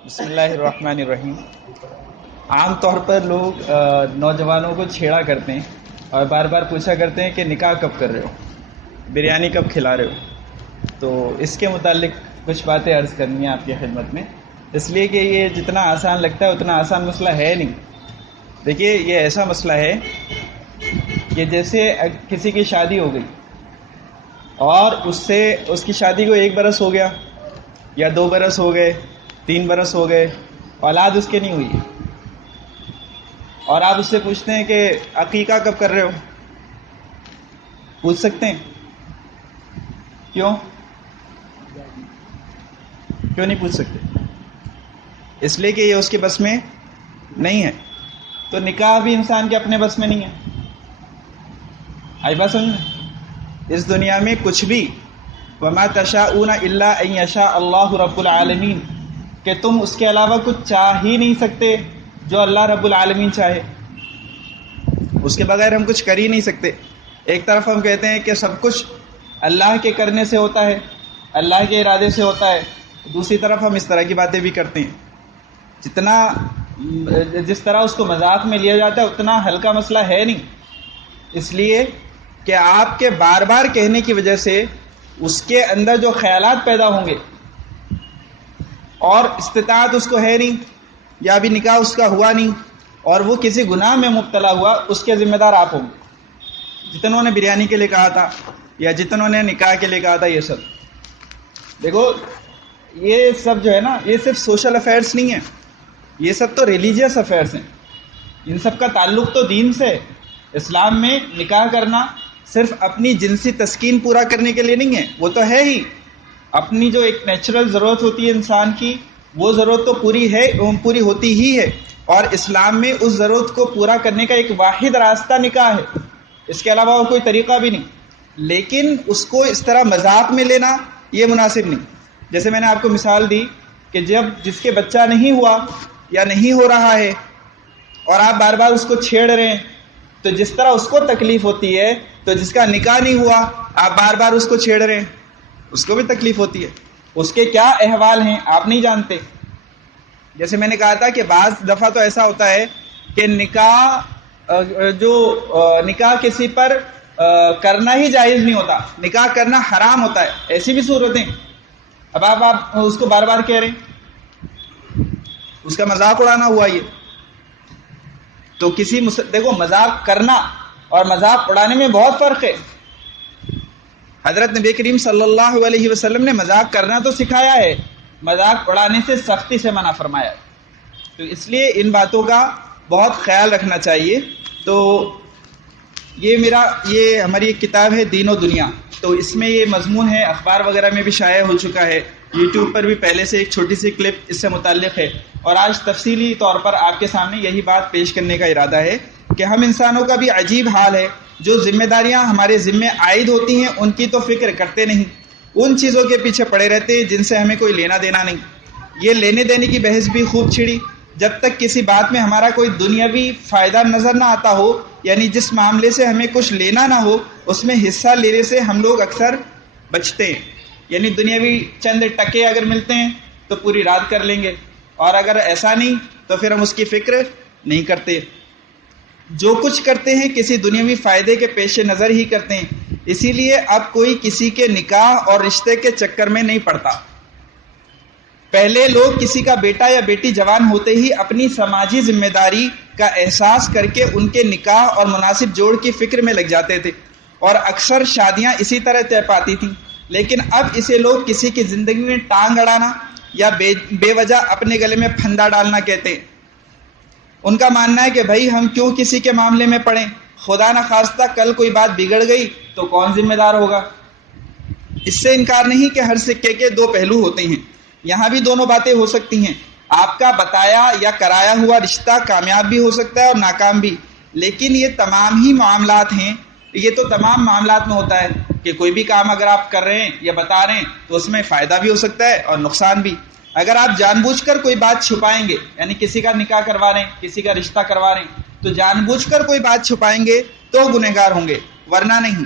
بسم اللہ الرحمن الرحیم۔ عام طور پر لوگ نوجوانوں کو چھیڑا کرتے ہیں اور بار بار پوچھا کرتے ہیں کہ نکاح کب کر رہے ہو، بریانی کب کھلا رہے ہو۔ تو اس کے متعلق کچھ باتیں عرض کرنی ہیں آپ کی خدمت میں، اس لیے کہ یہ جتنا آسان لگتا ہے اتنا آسان مسئلہ ہے نہیں۔ دیکھیے، یہ ایسا مسئلہ ہے کہ جیسے کسی کی شادی ہو گئی اور اس کی شادی کو 1 برس ہو گیا یا 2 برس ہو گئے، 3 برس ہو گئے، اولاد اس کے نہیں ہوئی، اور آپ اس سے پوچھتے ہیں کہ عقیقہ کب کر رہے ہو، پوچھ سکتے ہیں؟ کیوں نہیں پوچھ سکتے؟ اس لیے کہ یہ اس کے بس میں نہیں ہے۔ تو نکاح بھی انسان کے اپنے بس میں نہیں ہے۔ آئی بات سمجھ میں؟ اس دنیا میں کچھ بھی وما تشاءون الا ان یشاء اللہ رب العالمین، کہ تم اس کے علاوہ کچھ چاہ ہی نہیں سکتے جو اللہ رب العالمین چاہے، اس کے بغیر ہم کچھ کر ہی نہیں سکتے۔ ایک طرف ہم کہتے ہیں کہ سب کچھ اللہ کے کرنے سے ہوتا ہے، اللہ کے ارادے سے ہوتا ہے، دوسری طرف ہم اس طرح کی باتیں بھی کرتے ہیں۔ جس طرح اس کو مذاق میں لیا جاتا ہے اتنا ہلکا مسئلہ ہے نہیں، اس لیے کہ آپ کے بار بار کہنے کی وجہ سے اس کے اندر جو خیالات پیدا ہوں گے، اور استطاعت اس کو ہے نہیں، یا ابھی نکاح اس کا ہوا نہیں، اور وہ کسی گناہ میں مبتلا ہوا، اس کے ذمہ دار آپ ہوں گے۔ جتنوں نے بریانی کے لیے کہا تھا یا جتنوں نے نکاح کے لیے کہا تھا، یہ سب دیکھو، یہ سب جو ہے نا، یہ صرف سوشل افیئرس نہیں ہے، یہ سب تو ریلیجیس افیئرس ہیں۔ ان سب کا تعلق تو دین سے ہے۔ اسلام میں نکاح کرنا صرف اپنی جنسی تسکین پورا کرنے کے لیے نہیں ہے، وہ تو ہے ہی، اپنی جو ایک نیچرل ضرورت ہوتی ہے انسان کی، وہ ضرورت تو پوری ہوتی ہی ہے، اور اسلام میں اس ضرورت کو پورا کرنے کا ایک واحد راستہ نکاح ہے، اس کے علاوہ اور کوئی طریقہ بھی نہیں۔ لیکن اس کو اس طرح مذاق میں لینا یہ مناسب نہیں۔ جیسے میں نے آپ کو مثال دی کہ جس کے بچہ نہیں ہوا یا نہیں ہو رہا ہے اور آپ بار بار اس کو چھیڑ رہے ہیں، تو جس طرح اس کو تکلیف ہوتی ہے، تو جس کا نکاح نہیں ہوا آپ بار بار اس کو چھیڑ رہے ہیں، اس کو بھی تکلیف ہوتی ہے۔ اس کے کیا احوال ہیں آپ نہیں جانتے۔ جیسے میں نے کہا تھا کہ بعض دفعہ تو ایسا ہوتا ہے کہ نکاح کسی پر کرنا ہی جائز نہیں ہوتا، نکاح کرنا حرام ہوتا ہے، ایسی بھی صورتیں۔ اب آپ اس کو بار بار کہہ رہے ہیں، اس کا مذاق اڑانا ہوا یہ تو دیکھو، مذاق کرنا اور مذاق اڑانے میں بہت فرق ہے۔ حضرت نبی کریم صلی اللہ علیہ وسلم نے مذاق کرنا تو سکھایا ہے، مذاق اڑانے سے سختی سے منع فرمایا ہے۔ تو اس لیے ان باتوں کا بہت خیال رکھنا چاہیے۔ تو یہ ہماری ایک کتاب ہے دین و دنیا، تو اس میں یہ مضمون ہے، اخبار وغیرہ میں بھی شائع ہو چکا ہے، یوٹیوب پر بھی پہلے سے ایک چھوٹی سی کلپ اس سے متعلق ہے، اور آج تفصیلی طور پر آپ کے سامنے یہی بات پیش کرنے کا ارادہ ہے کہ ہم انسانوں کا بھی عجیب حال ہے، جو ذمہ داریاں ہمارے ذمے عائد ہوتی ہیں ان کی تو فکر کرتے نہیں، ان چیزوں کے پیچھے پڑے رہتے ہیں جن سے ہمیں کوئی لینا دینا نہیں۔ یہ لینے دینے کی بحث بھی خوب چھڑی، جب تک کسی بات میں ہمارا کوئی دنیاوی فائدہ نظر نہ آتا ہو، یعنی جس معاملے سے ہمیں کچھ لینا نہ ہو، اس میں حصہ لینے سے ہم لوگ اکثر بچتے ہیں۔ یعنی دنیاوی چند ٹکے اگر ملتے ہیں تو پوری رات کر لیں گے، اور اگر ایسا نہیں تو پھر ہم اس کی فکر نہیں کرتے۔ جو کچھ کرتے ہیں کسی دنیاوی فائدے کے پیش نظر ہی کرتے ہیں، اسی لیے اب کوئی کسی کے نکاح اور رشتے کے چکر میں نہیں پڑتا۔ پہلے لوگ کسی کا بیٹا یا بیٹی جوان ہوتے ہی اپنی سماجی ذمہ داری کا احساس کر کے ان کے نکاح اور مناسب جوڑ کی فکر میں لگ جاتے تھے، اور اکثر شادیاں اسی طرح طے پاتی تھیں۔ لیکن اب اسے لوگ کسی کی زندگی میں ٹانگ اڑانا یا بے وجہ اپنے گلے میں پھندا ڈالنا کہتے ہیں۔ ان کا ماننا ہے کہ بھائی ہم کیوں کسی کے معاملے میں پڑیں، خدا نہ خواستہ کل کوئی بات بگڑ گئی تو کون ذمہ دار ہوگا۔ اس سے انکار نہیں کہ ہر سکے کے 2 پہلو ہوتے ہیں، یہاں بھی دونوں باتیں ہو سکتی ہیں۔ آپ کا بتایا یا کرایا ہوا رشتہ کامیاب بھی ہو سکتا ہے اور ناکام بھی، لیکن یہ تمام ہی معاملات ہیں، یہ تو تمام معاملات میں ہوتا ہے کہ کوئی بھی کام اگر آپ کر رہے ہیں یا بتا رہے ہیں تو اس میں فائدہ بھی ہو سکتا ہے اور نقصان بھی۔ اگر آپ جان بوجھ کر کوئی بات چھپائیں گے، یعنی کسی کا نکاح کروا رہے ہیں، کسی کا رشتہ کروا رہے ہیں، تو جان بوجھ کر کوئی بات چھپائیں گے تو گنہگار ہوں گے، ورنہ نہیں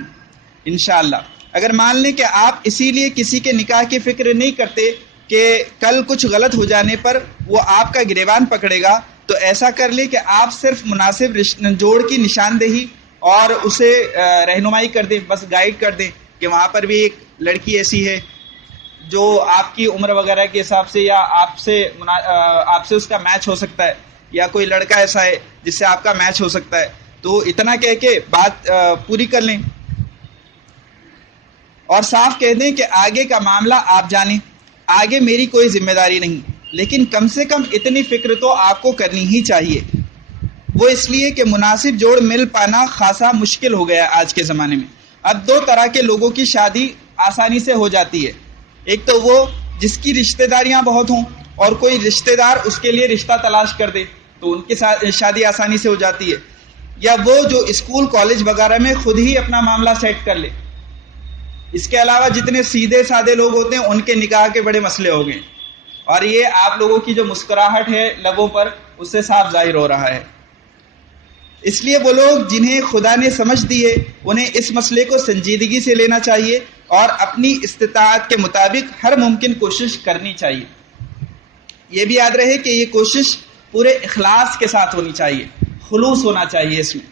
انشاءاللہ۔ اگر مان لیں کہ آپ اسی لیے کسی کے نکاح کی فکر نہیں کرتے کہ کل کچھ غلط ہو جانے پر وہ آپ کا گریبان پکڑے گا، تو ایسا کر لے کہ آپ صرف مناسب جوڑ کی نشاندہی اور اسے رہنمائی کر دیں، بس گائیڈ کر دیں کہ وہاں پر بھی ایک لڑکی ایسی ہے جو آپ کی عمر وغیرہ کے حساب سے یا آپ سے اس کا میچ ہو سکتا ہے، یا کوئی لڑکا ایسا ہے جس سے آپ کا میچ ہو سکتا ہے، تو اتنا کہہ کے بات پوری کر لیں اور صاف کہہ دیں کہ آگے کا معاملہ آپ جانیں، آگے میری کوئی ذمہ داری نہیں، لیکن کم سے کم اتنی فکر تو آپ کو کرنی ہی چاہیے۔ وہ اس لیے کہ مناسب جوڑ مل پانا خاصا مشکل ہو گیا آج کے زمانے میں۔ اب دو طرح کے لوگوں کی شادی آسانی سے ہو جاتی ہے، ایک تو وہ جس کی رشتہ داریاں بہت ہوں اور کوئی رشتہ دار اس کے لیے رشتہ تلاش کر دے تو ان کی شادی آسانی سے ہو جاتی ہے، یا وہ جو اسکول کالج وغیرہ میں خود ہی اپنا معاملہ سیٹ کر لے۔ اس کے علاوہ جتنے سیدھے سادے لوگ ہوتے ہیں ان کے نکاح کے بڑے مسئلے ہو گئے، اور یہ آپ لوگوں کی جو مسکراہٹ ہے لبوں پر اس سے صاف ظاہر ہو رہا ہے۔ اس لیے وہ لوگ جنہیں خدا نے سمجھ دی ہے انہیں اس مسئلے کو سنجیدگی سے لینا چاہیے اور اپنی استطاعت کے مطابق ہر ممکن کوشش کرنی چاہیے۔ یہ بھی یاد رہے کہ یہ کوشش پورے اخلاص کے ساتھ ہونی چاہیے، خلوص ہونا چاہیے، اس میں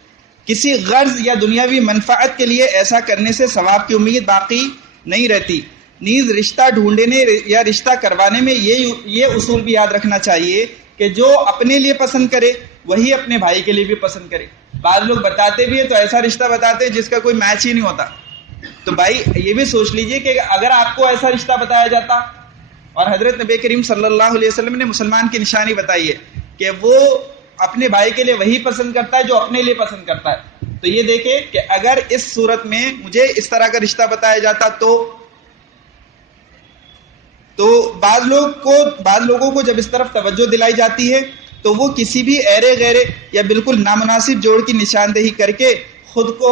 کسی غرض یا دنیاوی منفعت کے لیے ایسا کرنے سے ثواب کی امید باقی نہیں رہتی۔ نیز رشتہ ڈھونڈنے یا رشتہ کروانے میں یہ اصول بھی یاد رکھنا چاہیے کہ جو اپنے لیے پسند کرے وہی اپنے بھائی کے لیے بھی پسند کرے۔ بعض لوگ بتاتے بھی ہیں تو ایسا رشتہ بتاتے ہیں جس کا کوئی میچ ہی نہیں ہوتا، تو بھائی یہ بھی سوچ لیجئے کہ اگر آپ کو ایسا رشتہ بتایا جاتا، اور حضرت نبی کریم صلی اللہ علیہ وسلم نے مسلمان کی نشانی بتائی ہے کہ وہ اپنے بھائی کے لیے وہی پسند کرتا ہے جو اپنے لیے پسند کرتا ہے، تو یہ دیکھیں کہ اگر اس صورت میں مجھے اس طرح کا رشتہ بتایا جاتا تو بعض لوگوں کو جب اس طرف توجہ دلائی جاتی ہے تو وہ کسی بھی ایرے غیرے یا بالکل نامناسب جوڑ کی نشاندہی کر کے خود کو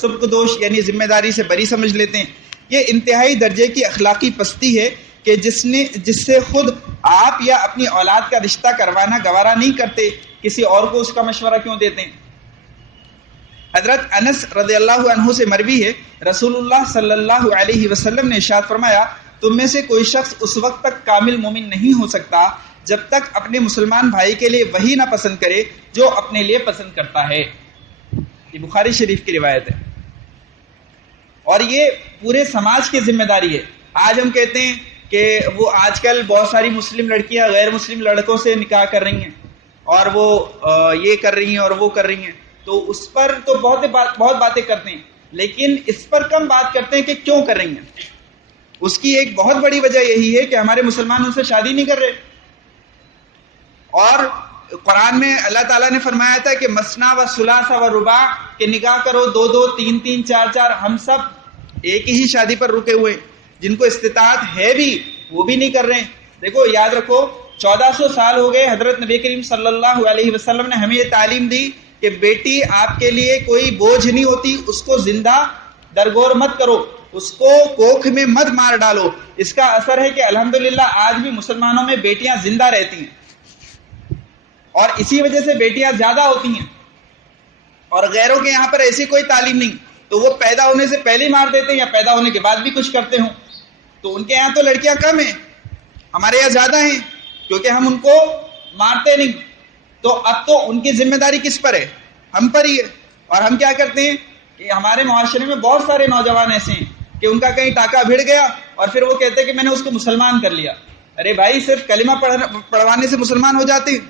سبکدوش یعنی ذمہ داری سے بری سمجھ لیتے ہیں۔ یہ انتہائی درجے کی اخلاقی پستی ہے کہ جس سے خود آپ یا اپنی اولاد کا رشتہ کروانا گوارا نہیں کرتے، کسی اور کو اس کا مشورہ کیوں دیتے ہیں؟ حضرت انس رضی اللہ عنہ سے مروی ہے، رسول اللہ صلی اللہ علیہ وسلم نے ارشاد فرمایا، تم میں سے کوئی شخص اس وقت تک کامل مومن نہیں ہو سکتا جب تک اپنے مسلمان بھائی کے لیے وہی نہ پسند کرے جو اپنے لیے پسند کرتا ہے۔ یہ بخاری شریف کی روایت ہے، اور یہ پورے سماج کی ذمہ داری ہے۔ آج ہم کہتے ہیں کہ وہ آج کل بہت ساری مسلم لڑکیاں غیر مسلم لڑکوں سے نکاح کر رہی ہیں، اور وہ یہ کر رہی ہیں اور وہ کر رہی ہیں، تو اس پر تو بہت باتیں کرتے ہیں، لیکن اس پر کم بات کرتے ہیں کہ کیوں کر رہی ہیں۔ اس کی ایک بہت بڑی وجہ یہی ہے کہ ہمارے مسلمان ان سے شادی نہیں کر رہے، اور قرآن میں اللہ تعالیٰ نے فرمایا تھا کہ مثنا و ثلاث و رباع کہ نکاح کرو، دو دو، تین تین، چار چار۔ ہم سب ایک ہی شادی پر رکے ہوئے، جن کو استطاعت ہے بھی وہ بھی نہیں کر رہے ہیں۔ دیکھو یاد رکھو 1400 سال ہو گئے، حضرت نبی کریم صلی اللہ علیہ وسلم نے ہمیں یہ تعلیم دی کہ بیٹی آپ کے لیے کوئی بوجھ نہیں ہوتی، اس کو زندہ درگور مت کرو، اس کو کوکھ میں مت مار ڈالو۔ اس کا اثر ہے کہ الحمدللہ آج بھی مسلمانوں میں بیٹیاں زندہ رہتی ہیں، اور اسی وجہ سے بیٹیاں زیادہ ہوتی ہیں، اور غیروں کے یہاں پر ایسی کوئی تعلیم نہیں، تو وہ پیدا ہونے سے پہلے ہی مار دیتے ہیں یا پیدا ہونے کے بعد بھی کچھ کرتے ہوں۔ تو ان کے یہاں تو لڑکیاں کم ہیں، ہمارے یہاں زیادہ ہیں، کیونکہ ہم ان کو مارتے نہیں۔ تو اب تو ان کی ذمہ داری کس پر ہے؟ ہم پر ہی ہے۔ اور ہم کیا کرتے ہیں کہ ہمارے معاشرے میں بہت سارے نوجوان ایسے ہیں کہ ان کا کہیں ٹاکا بھڑ گیا اور پھر وہ کہتے ہیں کہ میں نے اس کو مسلمان کر لیا۔ ارے بھائی، صرف کلمہ پڑھوانے سے مسلمان ہو جاتے ہیں؟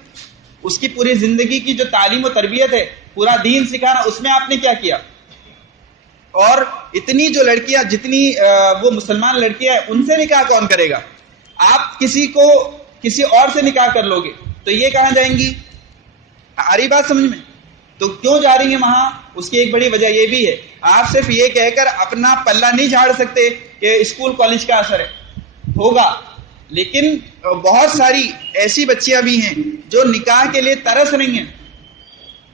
اس کی پوری زندگی کی جو تعلیم و تربیت ہے، پورا دین سکھانا، اس میں آپ نے کیا کیا؟ اور اتنی جو لڑکیاں، جتنی وہ مسلمان لڑکیاں ہیں، ان سے نکاح کون کرے گا؟ آپ کسی اور سے نکاح کر لو گے تو یہ کہاں جائیں گی؟ آ رہی بات سمجھ میں؟ تو کیوں جا رہی ہیں وہاں؟ اس کی ایک بڑی وجہ یہ بھی ہے، آپ صرف یہ کہہ کر اپنا پلہ نہیں جھاڑ سکتے کہ اسکول کالج کا اثر ہے، ہوگا، لیکن بہت ساری ایسی بچیاں بھی ہیں جو نکاح کے لیے ترس رہی ہیں،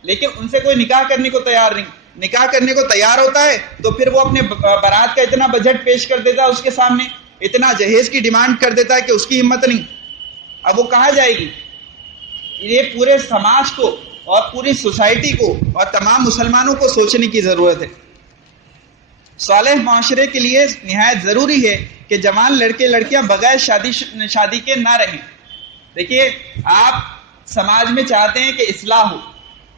لیکن ان سے کوئی نکاح کرنے کو تیار نہیں۔ نکاح کرنے کو تیار ہوتا ہے تو پھر وہ اپنے بارات کا اتنا بجٹ پیش کر دیتا ہے اس کے سامنے، اتنا جہیز کی ڈیمانڈ کر دیتا ہے کہ اس کی ہمت نہیں۔ اب وہ کہاں جائے گی؟ یہ پورے سماج کو اور پوری سوسائٹی کو اور تمام مسلمانوں کو سوچنے کی ضرورت ہے۔ صالح معاشرے کے لیے نہایت ضروری ہے کہ جوان لڑکے لڑکیاں بغیر شادی کے نہ رہیں. دیکھیے آپ سماج میں چاہتے ہیں کہ اصلاح ہو،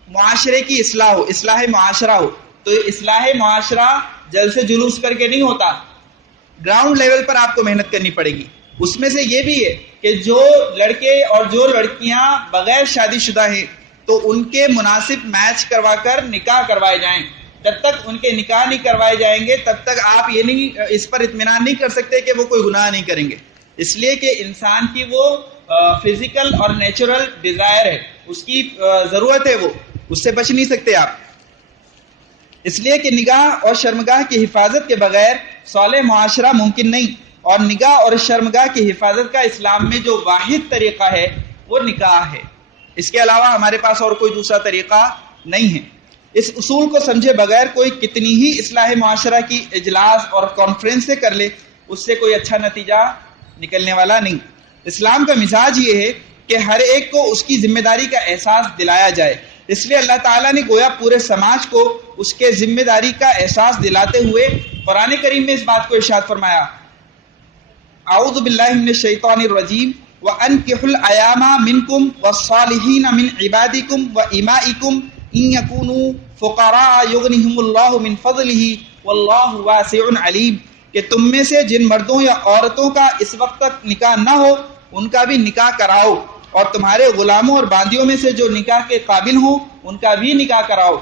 معاشرے کی اصلاح ہو، اصلاح معاشرہ ہو، تو اصلاح معاشرہ جل سے جلوس کر کے نہیں ہوتا، گراؤنڈ لیول پر آپ کو محنت کرنی پڑے گی. اس میں سے یہ بھی ہے کہ جو لڑکے اور جو لڑکیاں بغیر شادی شدہ ہیں تو ان کے مناسب میچ کروا کر نکاح کروائے جائیں. جب تک ان کے نکاح نہیں کروائے جائیں گے تب تک آپ یہ نہیں اس پر اطمینان نہیں کر سکتے کہ وہ کوئی گناہ نہیں کریں گے. اس لیے کہ انسان کی وہ فزیکل اور نیچرل ڈیزائر ہے، اس کی ضرورت ہے، وہ اس سے بچ نہیں سکتے آپ. اس لیے کہ نگاہ اور شرمگاہ کی حفاظت کے بغیر صالح معاشرہ ممکن نہیں، اور نگاہ اور شرمگاہ کی حفاظت کا اسلام میں جو واحد طریقہ ہے وہ نکاح ہے. اس کے علاوہ ہمارے پاس اور کوئی دوسرا طریقہ نہیں ہے. اس اصول کو سمجھے بغیر کوئی کتنی ہی اصلاح معاشرہ کی اجلاس اور کانفرنس سے کر لے، اس سے کوئی اچھا نتیجہ نکلنے والا نہیں. اسلام کا مزاج یہ ہے کہ ہر ایک کو اس کی ذمہ داری کا احساس دلایا جائے. اس لیے اللہ تعالیٰ نے گویا پورے سماج کو اس کے ذمہ داری کا احساس دلاتے ہوئے قرآن کریم میں اس بات کو ارشاد فرمایا، اعوذ باللہ من الشیطان الرجیم وَأَنْكِحُوا الْأَيَامَ مِنْكُمْ وَالصَّالِحِينَ مِنْ عِبَادِكُمْ وَإِمَائِكُمْ إِنْ يَكُونُوا فُقَرَاءَ يُغْنِهِمُ اللَّهُ مِنْ فَضْلِهِ وَاللَّهُ وَاسِعٌ عَلِيمٌ، کہ تم میں سے جن مردوں یا عورتوں کا اس وقت تک نکاح نہ ہو ان کا بھی نکاح کراؤ، اور تمہارے غلاموں اور باندیوں میں سے جو نکاح کے قابل ہوں ان کا بھی نکاح کراؤ،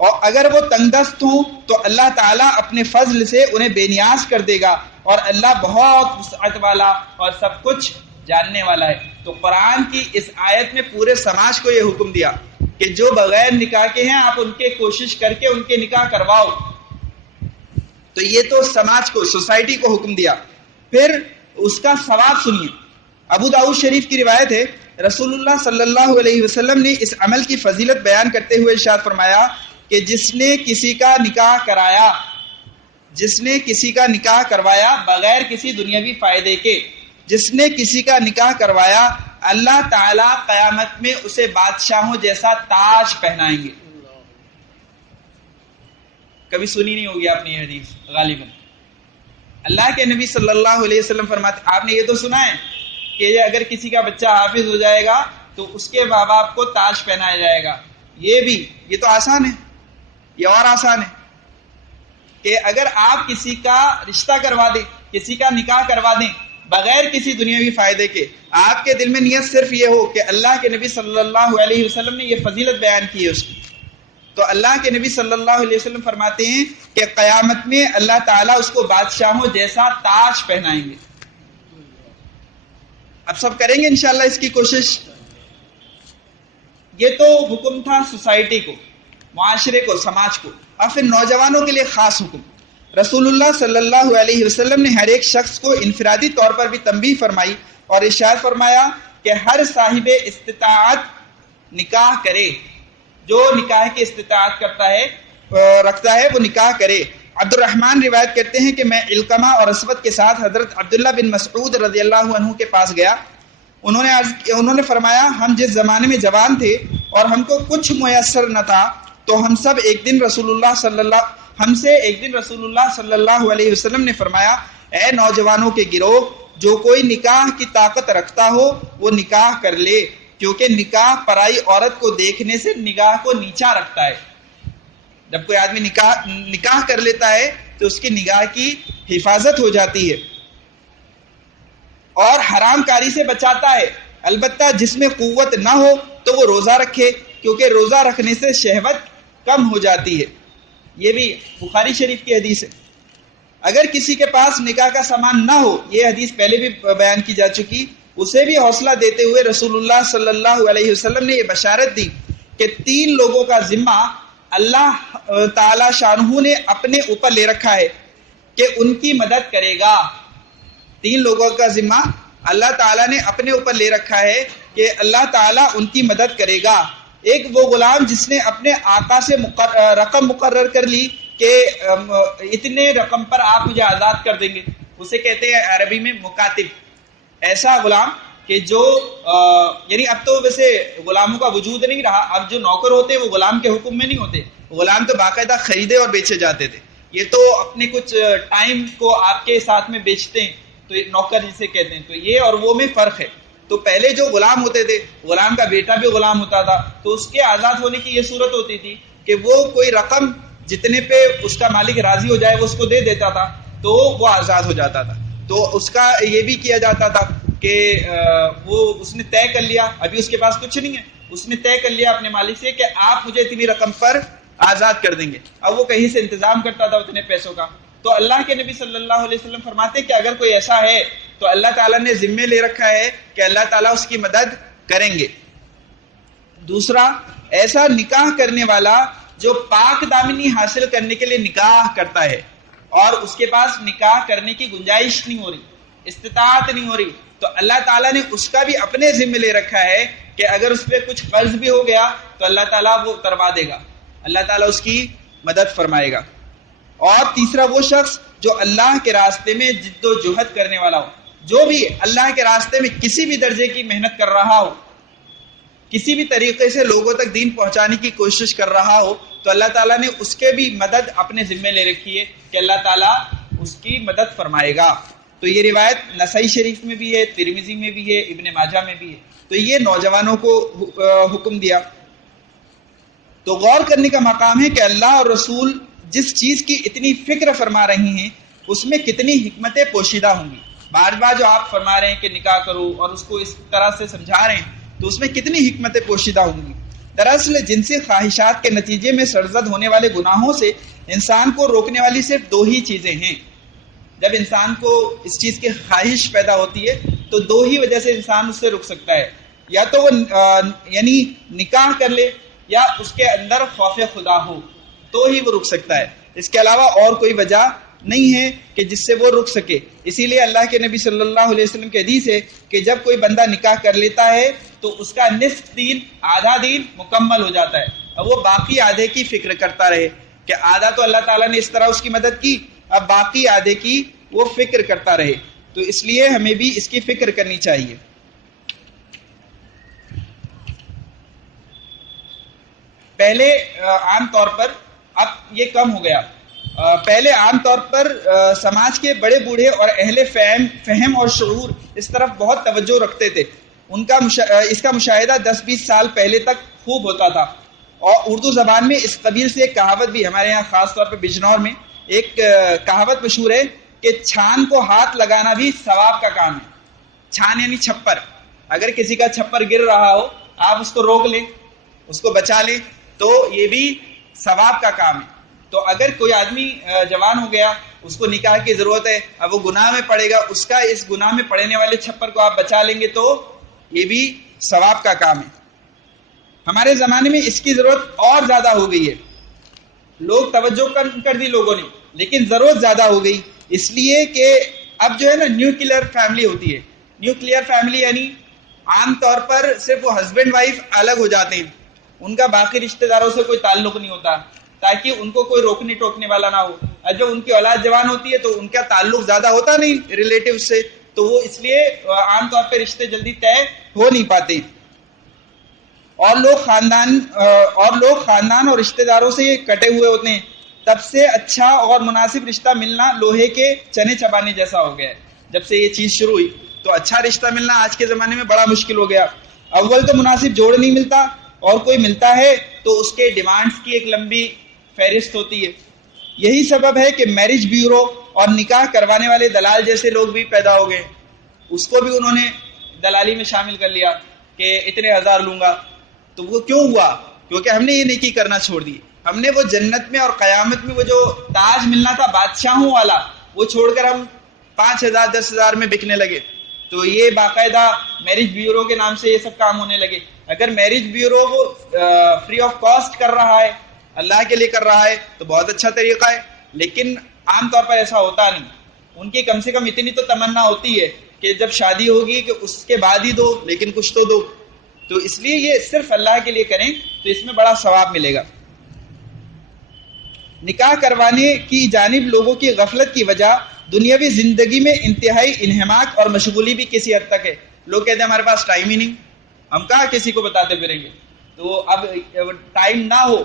اور اگر وہ تنگ دست ہوں تو اللہ تعالیٰ اپنے فضل سے انہیں بے نیاز کر دے گا، اور اللہ بہت وسعت والا اور سب کچھ جاننے والا ہے. تو قرآن کی اس آیت میں پورے سماج کو یہ حکم دیا کہ جو بغیر نکاح کے ہیں آپ ان کے کوشش کر کے ان کے نکاح کرواؤ. تو یہ تو سماج کو، سوسائٹی کو حکم دیا. پھر اس کا ثواب سنیے. ابو داؤد شریف کی روایت ہے، رسول اللہ صلی اللہ علیہ وسلم نے اس عمل کی فضیلت بیان کرتے ہوئے ارشاد فرمایا کہ جس نے کسی کا نکاح کروایا بغیر کسی دنیاوی فائدے کے، جس نے کسی کا نکاح کروایا اللہ تعالیٰ قیامت میں اسے بادشاہوں جیسا تاج پہنائیں گے. کبھی سنی نہیں ہوگی آپ نے یہ حدیث غالباً. اللہ کے نبی صلی اللہ علیہ وسلم فرماتے، آپ نے یہ تو سنا ہے کہ اگر کسی کا بچہ حافظ ہو جائے گا تو اس کے ماں باپ کو تاج پہنایا جائے گا. یہ تو آسان ہے، یہ اور آسان ہے کہ اگر آپ کسی کا رشتہ کروا دیں، کسی کا نکاح کروا دیں بغیر کسی دنیاوی فائدے کے، آپ کے دل میں نیت صرف یہ ہو کہ اللہ کے نبی صلی اللہ علیہ وسلم نے یہ فضیلت بیان کی ہے اس کی، تو اللہ کے نبی صلی اللہ علیہ وسلم فرماتے ہیں کہ قیامت میں اللہ تعالیٰ اس کو بادشاہوں جیسا تاج پہنائیں گے. اب سب کریں گے انشاءاللہ اس کی کوشش. یہ تو حکم تھا سوسائٹی کو، معاشرے کو، سماج کو. اور پھر نوجوانوں کے لیے خاص حکم. رسول اللہ صلی اللہ علیہ وسلم نے ہر ایک شخص کو انفرادی طور پر بھی تنبیہ فرمائی اور ارشاد فرمایا کہ ہر صاحب استطاعت نکاح کرے، جو نکاح کی استطاعت رکھتا ہے وہ نکاح کرے. عبد الرحمن روایت کرتے ہیں کہ میں علقمہ اور اسود کے ساتھ حضرت عبداللہ بن مسعود رضی اللہ عنہ کے پاس گیا. انہوں نے فرمایا ہم جس زمانے میں جوان تھے اور ہم کو کچھ میسر نہ تھا تو ہم سے ایک دن رسول اللہ صلی اللہ علیہ وسلم نے فرمایا، اے نوجوانوں کے گروہ، جو کوئی نکاح کی طاقت رکھتا ہو وہ نکاح کر لے، کیونکہ نکاح پرائی عورت کو دیکھنے سے نگاہ کو نیچا رکھتا ہے. جب کوئی آدمی نکاح کر لیتا ہے تو اس کی نگاہ کی حفاظت ہو جاتی ہے اور حرام کاری سے بچاتا ہے. البتہ جس میں قوت نہ ہو تو وہ روزہ رکھے، کیونکہ روزہ رکھنے سے شہوت کم ہو جاتی ہے. یہ بھی بخاری شریف کی حدیث ہے. اگر کسی کے پاس نکاح کا سامان نہ ہو، یہ حدیث پہلے بھی بیان کی جا چکی، اسے بھی حوصلہ دیتے ہوئے رسول اللہ صلی اللہ علیہ وسلم نے یہ بشارت دی کہ 3 لوگوں کا ذمہ اللہ تعالی شانہ نے اپنے اوپر لے رکھا ہے کہ ان کی مدد کرے گا. 3 لوگوں کا ذمہ اللہ تعالیٰ نے اپنے اوپر لے رکھا ہے کہ اللہ تعالیٰ ان کی مدد کرے گا. ایک وہ غلام جس نے اپنے آقا سے رقم مقرر کر لی کہ اتنے رقم پر آپ مجھے آزاد کر دیں گے، اسے کہتے ہیں عربی میں مکاتب. ایسا غلام کہ جو یعنی اب تو ویسے غلاموں کا وجود نہیں رہا، اب جو نوکر ہوتے ہیں وہ غلام کے حکم میں نہیں ہوتے، غلام تو باقاعدہ خریدے اور بیچے جاتے تھے. یہ تو اپنے کچھ ٹائم کو آپ کے ساتھ میں بیچتے ہیں، تو نوکر جسے کہتے ہیں. تو یہ اور وہ میں فرق ہے. تو پہلے جو غلام ہوتے تھے، غلام کا بیٹا بھی غلام ہوتا تھا، تو اس کے آزاد ہونے کی یہ صورت ہوتی تھی کہ وہ کوئی رقم جتنے پہ اس کا مالک راضی ہو جائے وہ اس کو دے دیتا تھا، تو وہ آزاد ہو جاتا تھا. تو اس کا یہ بھی کیا جاتا تھا کہ وہ اس نے طے کر لیا، ابھی اس کے پاس کچھ نہیں ہے، اس نے طے کر لیا اپنے مالک سے کہ آپ مجھے اتنی رقم پر آزاد کر دیں گے. اب وہ کہیں سے انتظام کرتا تھا اتنے پیسوں کا. تو اللہ کے نبی صلی اللہ علیہ وسلم فرماتے کہ اگر کوئی ایسا ہے تو اللہ تعالیٰ نے ذمے لے رکھا ہے کہ اللہ تعالیٰ اس کی مدد کریں گے. دوسرا، ایسا نکاح کرنے والا جو پاک دامنی حاصل کرنے کے لیے نکاح کرتا ہے اور اس کے پاس نکاح کرنے کی گنجائش نہیں ہو رہی، استطاعت نہیں ہو رہی، تو اللہ تعالیٰ نے اس کا بھی اپنے ذمے لے رکھا ہے کہ اگر اس پہ کچھ قرض بھی ہو گیا تو اللہ تعالیٰ وہ اتروا دے گا، اللہ تعالیٰ اس کی مدد فرمائے گا. اور تیسرا، وہ شخص جو اللہ کے راستے میں جد و جہد کرنے والا ہو، جو بھی اللہ کے راستے میں کسی بھی درجے کی محنت کر رہا ہو، کسی بھی طریقے سے لوگوں تک دین پہنچانے کی کوشش کر رہا ہو، تو اللہ تعالیٰ نے اس کے بھی مدد اپنے ذمے لے رکھی ہے کہ اللہ تعالیٰ اس کی مدد فرمائے گا. تو یہ روایت نسائی شریف میں بھی ہے، ترمذی میں بھی ہے، ابن ماجہ میں بھی ہے. تو یہ نوجوانوں کو حکم دیا. تو غور کرنے کا مقام ہے کہ اللہ اور رسول جس چیز کی اتنی فکر فرما رہی ہیں اس میں کتنی حکمتیں پوشیدہ ہوں گی. بار بار جو آپ فرما رہے ہیں کہ نکاح کرو اور اس کو اس طرح سے سمجھا رہے ہیں تو اس میں کتنی حکمتیں پوشیدہ ہوں گی. دراصل جنسی خواہشات کے نتیجے میں سرزد ہونے والے گناہوں سے انسان کو روکنے والی صرف دو ہی چیزیں ہیں. جب انسان کو اس چیز کی خواہش پیدا ہوتی ہے تو دو ہی وجہ سے انسان اس سے رک سکتا ہے، یا تو وہ یعنی نکاح کر لے یا اس کے اندر خوف خدا ہو تو ہی وہ رک سکتا ہے. اس کے علاوہ اور کوئی وجہ نہیں ہے کہ جس سے وہ رک سکے. اسی لیے اللہ کے نبی صلی اللہ علیہ وسلم کی حدیث ہے کہ جب کوئی بندہ نکاح کر لیتا ہے تو اس کا نصف دین، آدھا دین مکمل ہو جاتا ہے. اب وہ باقی آدھے کی فکر کرتا رہے کہ آدھا تو اللہ تعالیٰ نے اس طرح اس کی مدد کی، اب باقی آدھے کی وہ فکر کرتا رہے. تو اس لیے ہمیں بھی اس کی فکر کرنی چاہیے. پہلے عام طور پر، اب یہ کم ہو گیا، پہلے عام طور پر سماج کے بڑے بوڑھے اور اہل فہم اور شعور اس طرف بہت توجہ رکھتے تھے. ان کا اس کا مشاہدہ 10-20 سال پہلے تک خوب ہوتا تھا. اور اردو زبان میں اس قبیل سے ایک کہاوت بھی ہمارے یہاں خاص طور پہ بجنور میں ایک کہاوت مشہور ہے کہ چھان کو ہاتھ لگانا بھی ثواب کا کام ہے. چھان یعنی چھپر. اگر کسی کا چھپر گر رہا ہو، آپ اس کو روک لیں، اس کو بچا لیں، تو یہ بھی ثواب کا کام ہے. تو اگر کوئی آدمی جوان ہو گیا، اس کو نکاح کی ضرورت ہے، اب وہ گناہ میں پڑے گا، اس کا اس گناہ میں پڑنے والے چھپر کو آپ بچا لیں گے تو یہ بھی ثواب کا کام ہے. ہمارے زمانے میں اس کی ضرورت اور زیادہ ہو گئی ہے. لوگ توجہ کر دی لوگوں نے، لیکن ضرورت زیادہ ہو گئی، اس لیے کہ اب جو ہے نا نیوکلیئر فیملی ہوتی ہے. نیوکلیئر فیملی یعنی عام طور پر صرف وہ ہسبینڈ وائف الگ ہو جاتے ہیں، ان کا باقی رشتہ داروں سے کوئی تعلق نہیں ہوتا تاکہ ان کو کوئی روکنے ٹوکنے والا نہ ہو. اور جب ان کی اولاد جوان ہوتی ہے تو ان کا تعلق زیادہ ہوتا نہیں ریلیٹیو سے، تو وہ اس لیے عام طور پہ رشتے جلدی طے ہو نہیں پاتے. اور لوگ خاندان اور رشتہ داروں سے کٹے ہوئے ہوتے ہیں. تب سے اچھا اور مناسب رشتہ ملنا لوہے کے چنے چبانے جیسا ہو گیا ہے. جب سے یہ چیز شروع ہوئی تو اچھا رشتہ ملنا آج کے زمانے میں بڑا مشکل ہو گیا. اول تو مناسب جوڑ نہیں ملتا، اور کوئی ملتا ہے تو اس کے ڈیمانڈز کی ایک لمبی فہرست ہوتی ہے. یہی سبب ہے کہ میرج بیورو اور نکاح کروانے والے دلال جیسے لوگ بھی پیدا ہو گئے. اس کو بھی انہوں نے دلالی میں شامل کر لیا کہ اتنے ہزار لوں گا. تو وہ کیوں ہوا؟ کیونکہ ہم نے یہ نیکی کرنا چھوڑ دی. ہم نے وہ جنت میں اور قیامت میں وہ جو تاج ملنا تھا بادشاہوں والا، وہ چھوڑ کر ہم 5,000 10,000 میں بکنے لگے. تو یہ باقاعدہ میرج بیورو کے نام سے یہ سب کام ہونے لگے. اگر میرج بیورو وہ فری آف کاسٹ کر رہا ہے، اللہ کے لیے کر رہا ہے، تو بہت اچھا طریقہ ہے. لیکن عام طور پر ایسا ہوتا نہیں. ان کی کم سے کم اتنی تو تمنا ہوتی ہے کہ جب شادی ہوگی کہ اس کے بعد ہی دو، لیکن کچھ تو دو. تو اس لیے یہ صرف اللہ کے لیے کریں تو اس میں بڑا ثواب ملے گا. نکاح کروانے کی جانب لوگوں کی غفلت کی وجہ دنیاوی زندگی میں انتہائی انہماک اور مشغولی بھی کسی حد تک ہے. لوگ کہتے ہیں ہمارے پاس ٹائم ہی نہیں، ہم کہاں کسی کو بتاتے پھریں گے. تو اب ٹائم نہ ہو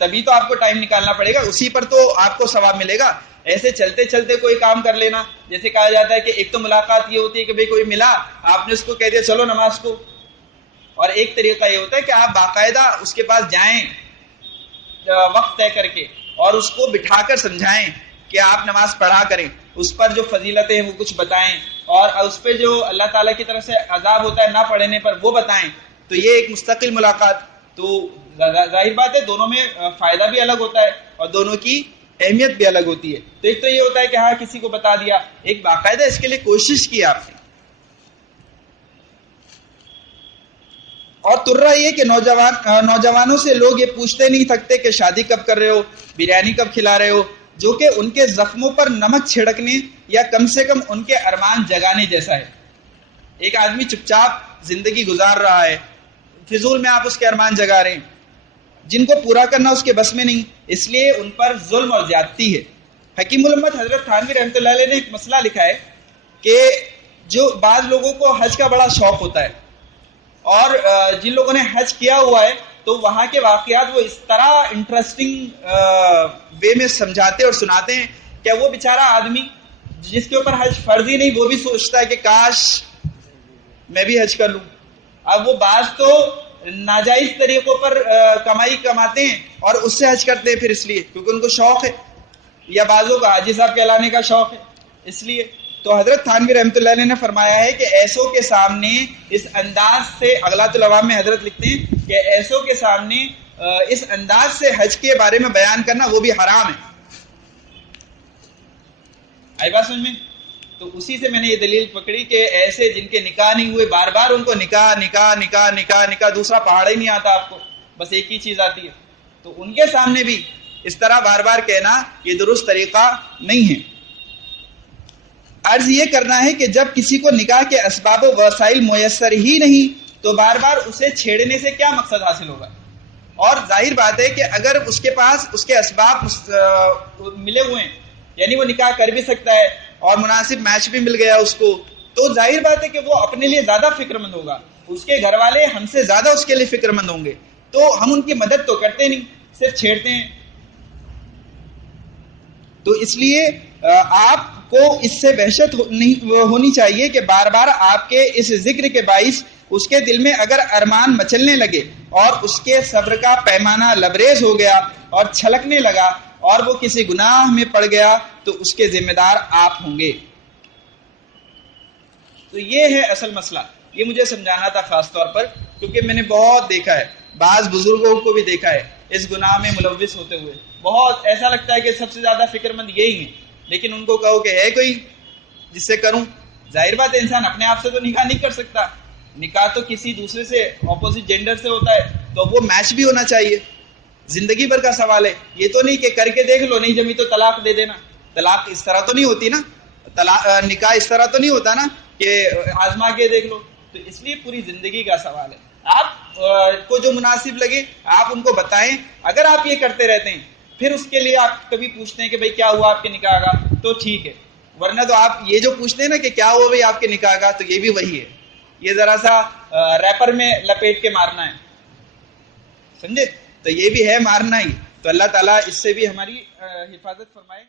تبھی تو آپ کو ٹائم نکالنا پڑے گا, اسی پر تو آپ کو ثواب ملے گا. ایسے چلتے چلتے کوئی کام کر لینا, جیسے کہا جاتا ہے کہ ایک تو ملاقات یہ ہوتی ہے کہ بھئی کوئی ملا, آپ نے اس کو کہہ دیا چلو نماز کو, اور ایک طریقہ یہ ہوتا ہے کہ آپ باقاعدہ اس کے پاس جائیں وقت طے کر کے, اور اس کو بٹھا کر سمجھائیں کہ آپ نماز پڑھا کریں, اس پر جو فضیلتیں ہیں وہ کچھ بتائیں, اور اس پہ جو اللہ تعالیٰ کی طرف سے عذاب ہوتا ہے نہ پڑھنے پر وہ بتائیں. تو یہ ایک مستقل ملاقات. تو ظاہر بات ہے دونوں میں فائدہ بھی الگ ہوتا ہے اور دونوں کی اہمیت بھی الگ ہوتی ہے. تو ایک تو یہ ہوتا ہے کہ ہاں کسی کو بتا دیا, ایک باقاعدہ اس کے لیے کوشش کی آپ نے. اور ترہ یہ کہ نوجوانوں سے لوگ یہ پوچھتے نہیں تھکتے کہ شادی کب کر رہے ہو, بریانی کب کھلا رہے ہو, جو کہ ان کے زخموں پر نمک چھڑکنے یا کم سے کم ان کے ارمان جگانے جیسا ہے. ایک آدمی چپ چاپ زندگی گزار رہا ہے, فضول میں آپ اس کے ارمان جگا رہے ہیں, جن کو پورا کرنا اس کے بس میں نہیں, اس لیے ان پر ظلم اور زیادتی ہے. حکیم الامت حضرت تھانوی رحمۃ اللہ علیہ نے ایک مسئلہ لکھا ہے کہ جو بعض لوگوں کو حج کا بڑا شوق ہوتا ہے, اور جن لوگوں نے حج کیا ہوا ہے تو وہاں کے واقعات وہ اس طرح انٹرسٹنگ وے میں سمجھاتے اور سناتے ہیں کہ وہ بیچارہ آدمی جس کے اوپر حج فرض ہی نہیں وہ بھی سوچتا ہے کہ کاش میں بھی حج کر لوں. اب وہ بعض تو ناجائز طریقوں پر کمائی کماتے ہیں اور اس سے حج کرتے ہیں پھر اس لیے کیونکہ ان کو شوق ہے, یا بعضوں کا حاجی صاحب کہلانے کا شوق ہے اس لیے. تو حضرت تھانوی رحمۃ اللہ علیہ نے فرمایا ہے کہ ایسوں کے سامنے اس انداز سے, اغلاط العوام میں حضرت لکھتے ہیں کہ ایسوں کے سامنے اس انداز سے حج کے بارے میں بیان کرنا وہ بھی حرام ہے. آئی بات سمجھ میں؟ تو اسی سے میں نے یہ دلیل پکڑی کہ ایسے جن کے نکاح نہیں ہوئے بار بار ان کو نکاح نکاح نکاح نکاح نکاح, دوسرا پہاڑ ہی نہیں آتا آپ کو, بس ایک ہی چیز آتی ہے. تو ان کے سامنے بھی اس طرح بار بار کہنا یہ درست طریقہ نہیں ہے. عرض یہ کرنا ہے کہ جب کسی کو نکاح کے اسباب و وسائل میسر ہی نہیں تو بار بار اسے چھیڑنے سے کیا مقصد حاصل ہوگا. اور ظاہر بات ہے کہ اگر اس کے پاس اس کے اسباب ملے ہوئے ہیں, یعنی وہ نکاح کر بھی سکتا ہے اور مناسب میچ بھی مل گیا اس کو, تو ظاہر بات ہے کہ وہ اپنے لیے زیادہ فکر مند ہوگا, اس کے گھر والے ہم سے زیادہ اس کے لیے فکر مند ہوں گے. تو ہم ان کی مدد تو کرتے نہیں, صرف چھیڑتے ہیں. تو اس لیے آپ کو اس سے وحشت ہونی چاہیے کہ بار بار آپ کے اس ذکر کے باعث اس کے دل میں اگر ارمان مچلنے لگے اور اس کے صبر کا پیمانہ لبریز ہو گیا اور چھلکنے لگا اور وہ کسی گناہ میں پڑ گیا تو اس کے ذمہ دار آپ ہوں گے. تو یہ ہے اصل مسئلہ. یہ مجھے سمجھانا تھا خاص طور پر کیونکہ میں نے بہت دیکھا ہے, بعض بزرگوں کو بھی دیکھا ہے اس گناہ میں ملوث ہوتے ہوئے. بہت ایسا لگتا ہے کہ سب سے زیادہ فکر مند یہی ہیں, لیکن ان کو کہو کہ ہے کوئی جس سے کروں. ظاہر بات ہے انسان اپنے آپ سے تو نکاح نہیں کر سکتا, نکاح تو کسی دوسرے سے اپوزٹ جینڈر سے ہوتا ہے, تو وہ میچ بھی ہونا چاہیے. زندگی بھر کا سوال ہے, یہ تو نہیں کہ کر کے دیکھ لو نہیں جمی تو طلاق دے دینا. طلاق اس طرح تو نہیں ہوتی نا, نکاح اس طرح تو نہیں ہوتا نا کہ آزما کے دیکھ لو. تو اس لیے پوری زندگی کا سوال ہے. آپ کو جو مناسب لگے آپ ان کو بتائیں. اگر آپ یہ کرتے رہتے ہیں پھر اس کے لیے آپ کبھی پوچھتے ہیں کہ بھئی کیا ہوا آپ کے نکاح کا, تو ٹھیک ہے, ورنہ تو آپ یہ جو پوچھتے ہیں نا کہ کیا ہوا بھئی آپ کے نکاح کا, تو یہ بھی وہی ہے, یہ ذرا سا ریپر میں لپیٹ کے مارنا ہے, سمجھے؟ تو یہ بھی ہے مارنا ہی. تو اللہ تعالیٰ اس سے بھی ہماری حفاظت فرمائے.